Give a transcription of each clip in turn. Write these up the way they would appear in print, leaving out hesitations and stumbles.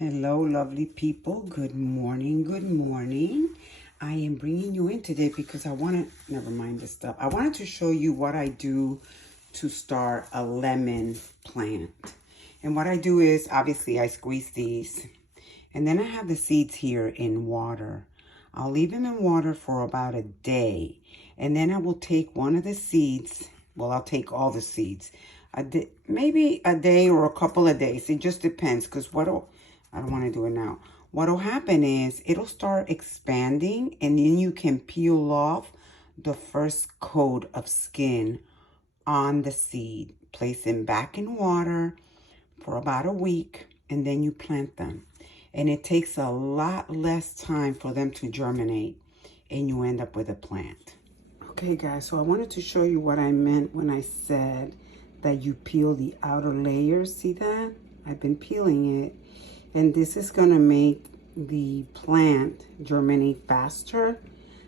Hello, lovely people. Good morning. Good morning. I am bringing you in today because never mind this stuff. I wanted to show you what I do to start a lemon plant. And what I do is, obviously, I squeeze these. And then I have the seeds here in water. I'll leave them in water for about a day. And then I will take one of the seeds. Well, I'll take all the seeds. Maybe a day or a couple of days. It just depends because I don't want to do it now. What'll happen is it'll start expanding and then you can peel off the first coat of skin on the seed. Place them back in water for about a week and then you plant them. And it takes a lot less time for them to germinate and you end up with a plant. Okay guys, so I wanted to show you what I meant when I said that you peel the outer layer. See that? I've been peeling it. And this is going to make the plant germinate faster.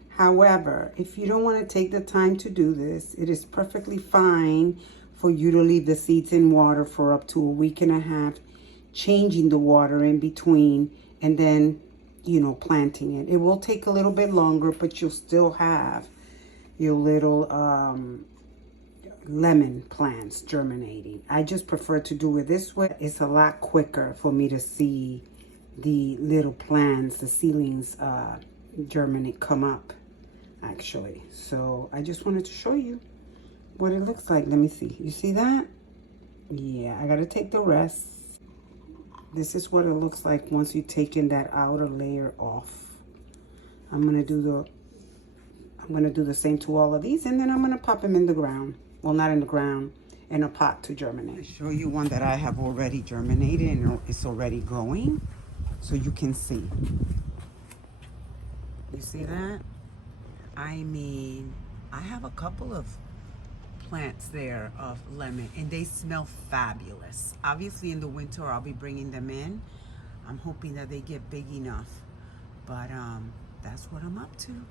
However, if you don't want to take the time to do this, it is perfectly fine for you to leave the seeds in water for up to a week and a half, changing the water in between, and then, planting it. It will take a little bit longer, but you'll still have your little lemon plants germinating. I just prefer to do it this way. It's a lot quicker for me to see the little plants, the seedlings germinate, come up actually. So I just wanted to show you what it looks like. Let me see. You see that? Yeah, I gotta take the rest. This is what it looks like once you've taken that outer layer off. I'm gonna do the same to all of these, and then I'm gonna pop them in the ground. Well, not in the ground, in a pot to germinate. I'll show you one that I have already germinated and it's already growing, so you can see. You see that? I mean, I have a couple of plants there of lemon and they smell fabulous. Obviously in the winter I'll be bringing them in. I'm hoping that they get big enough, but that's what I'm up to.